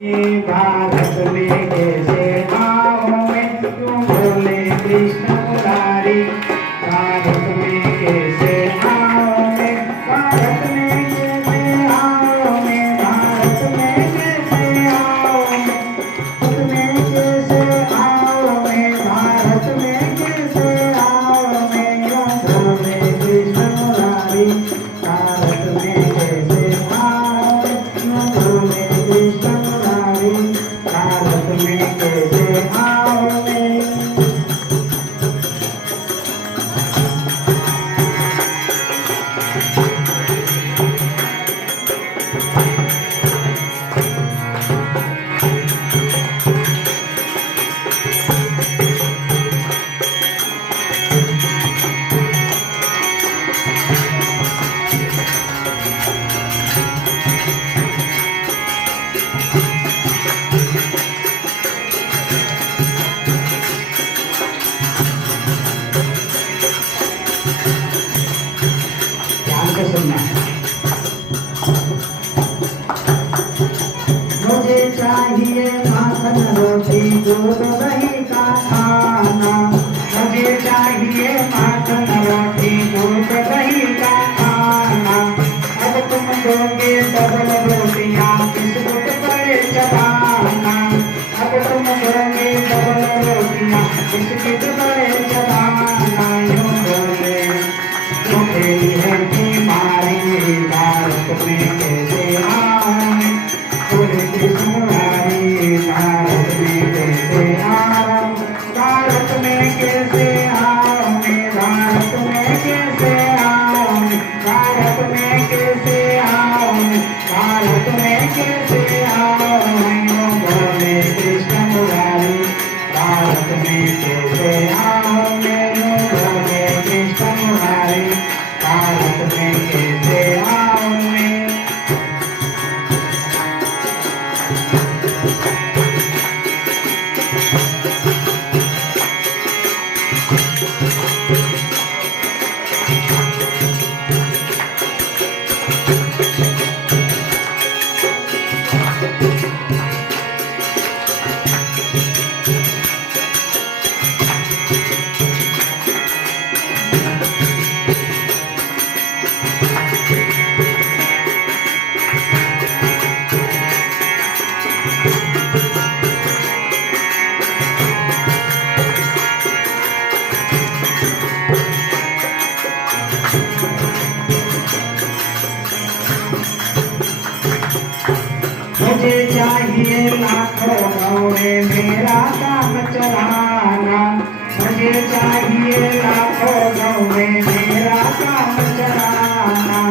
भारत में कैसे आओ मैं क्यों बोले कृष्ण मुरारी। भारत में कैसे आओ मैं, भारत में कैसे आओ मैं, भारत में कैसे आओ मैं, भारत में कैसे आओ मैं, भारत में कैसे आओ मैं क्यों बोले कृष्ण मुरारी। भारत में कैसे आओ मैं क्यों बोले कृष्ण मुरारी। भारत में कैसे आओ मैं। ध्यान से सुनना। मुझे चाहिए माखन रोटी दूध दही का खाना। मुझे चाहिए माखन रोटी दूध दही का खाना। अब तुम दोगे डबल रोटियां बिस्कुट पर चबाना। अब तुम दोगे डबल रोटियां बिस्कुट पर चबाना। यूं बोले मेरी है बीमारी। भारत में कैसे आओ मैं बोले कृष्ण मुरारी। भारत में कैसे आओ, भारत में कैसे आओ मैं, भारत में कैसे आओ मैं, भारत में कैसे आओ मैं, भारत में कैसे आओ मैं बोले कृष्ण मुरारी। भारत में कैसे आओ मैं बोले कृष्ण मुरारी। भारत में कैसे आओ मैं। मुझे चाहिए लाखों घोड़े मेरा काम चलाना। मुझे चाहिए लाखों घोड़े मेरा काम चलाना।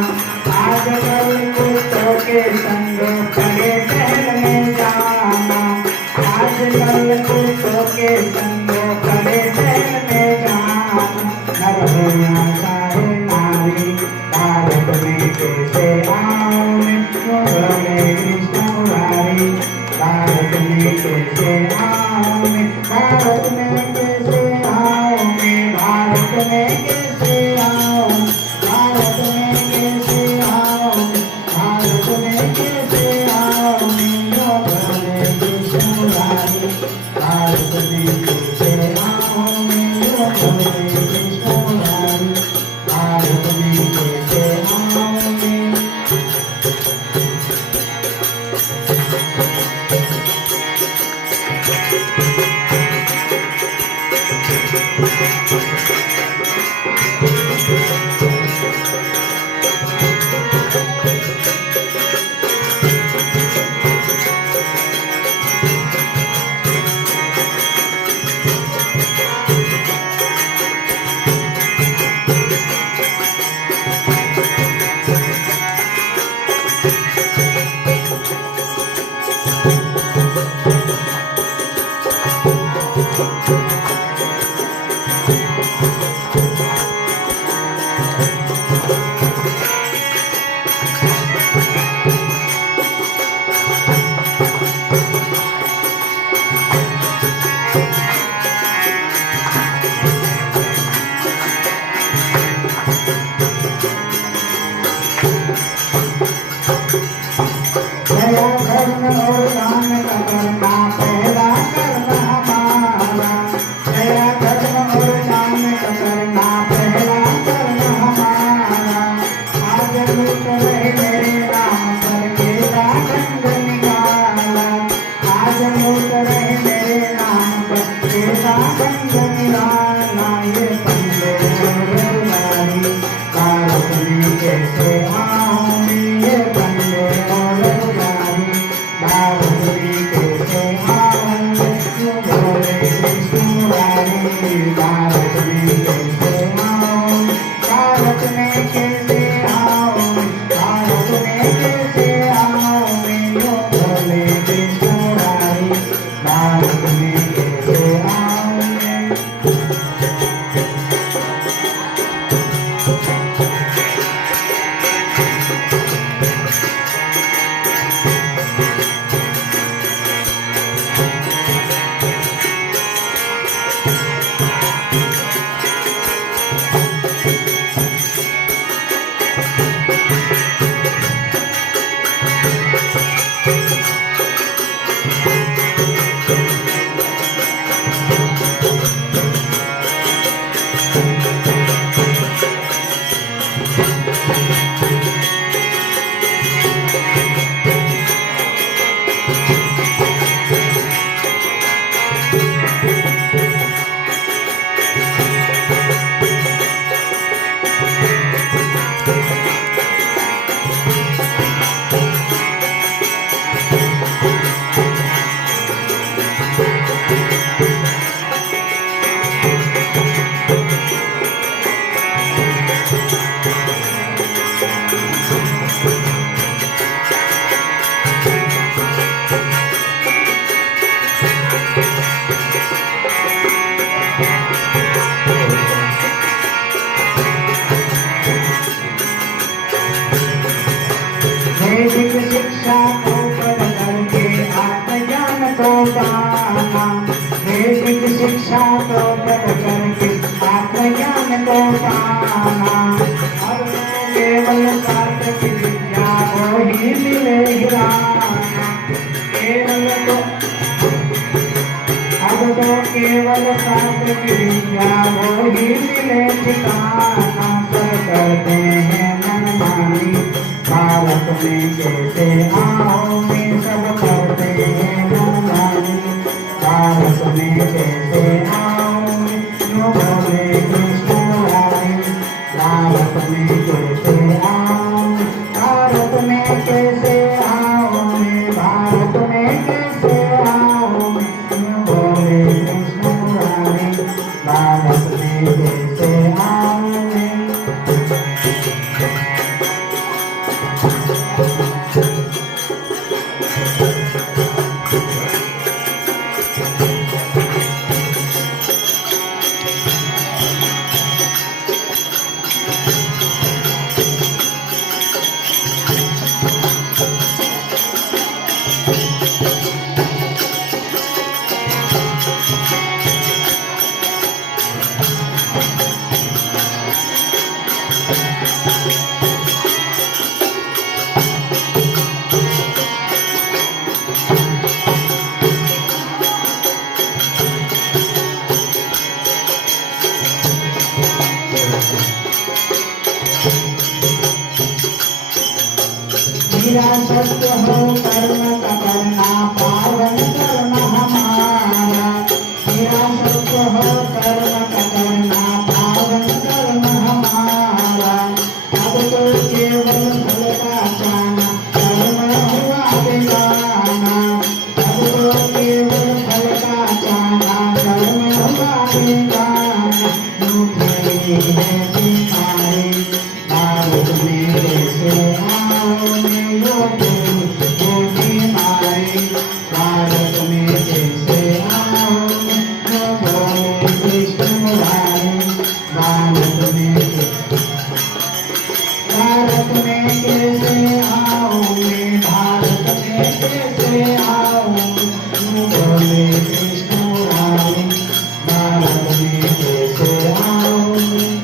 आजकल कुत्तों के संग खड़े टहलने जाना। आजकल कुत्तों के संग खड़े टहलने जाना। नर हो या सारे नारी। भारत में कैसे आओ मैं क्यों बोले कृष्ण मुरारी। भारत में कैसे आओ मैं, भारत में कैसे आओ मैं, भारत में कैसे आओ, भारत में कैसे आओ मैं, भारत में कैसे आओ मैं क्यों बोले कृष्ण मुरारी। भारत में कैसे आओ मैं क्यों बोले कृष्ण मुरारी। भारत में कैसे आओ मैं। दया धर्म और दान में कैसे आऊं मैं, यूं बोले कृष्ण मुरारी। भारत में कैसे आऊं, भारत में कैसे आऊं, भारत में कैसे आऊं मैं, यूं बोले कृष्ण मुरारी। भारत में कैसे आऊं मैं। वैदिक शिक्षा को पढ़ करके आत्मज्ञान को पाना। वैदिक शिक्षा को पढ़ करके आत्मज्ञान को पाना। और केवल शास्त्र की विद्या को ही मिले गिराना। केवल केवल शास्त्र की विद्या वो ही मिले ठिकाना। सब करते हैं मनमानी, भारत में कैसे आओ मैं, सब करते हैं मनमानी। भारत में कैसे आओ मैं, यूं बोले कृष्ण मुरारी। भारत में कैसे आओ मैं, भारत में कैसे आओ मैं, भारत में कैसे आओ मैं, यूं बोले कृष्ण मुरारी। भारत में कैसे आओ मैं। मेरा सत्य हो कर्म का करना, पावन करना हमारा। मेरा सत्य हो कर्म का करना, पावन करना हमारा। अब तो केवल फल का जाना, कर्म हुआ बेगाना। अब तो केवल फल का जाना, कर्म हुआ बेगाना। मुझे है बीमारी, भारत में कैसे आओ मैं, वो बीमारी। भारत में कैसे आओ मैं, वो बोले कृष्ण मुरारी। भारत में कैसे आओ मैं, भारत में कैसे आओ मैं, वो बोले कृष्ण मुरारी। भारत में कैसे आओ मैं।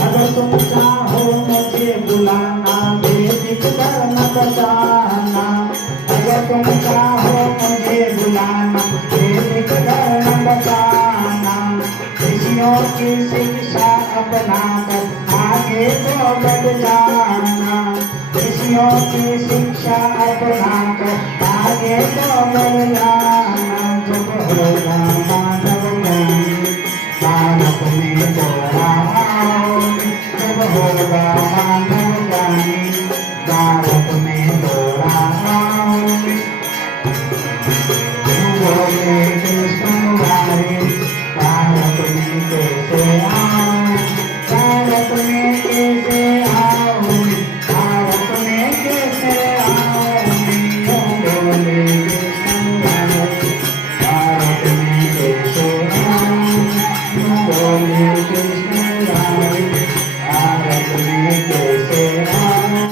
अगर तुम चाहो मुझे बुलाना वैदिक धर्म बचाना। अगर तुम चाहो मुझे बुलाना वैदिक धर्म बचाना। ऋषियों की शिक्षा अपना कर आगे तो बढ़ जाना। ऋषियों की शिक्षा अपना कर आगे तो बढ़ जाना। जब होगा मानव ज्ञानी भारत में दोहरा आओगे। जब होगा मानव ज्ञानी भारत में दोहरा आओगे।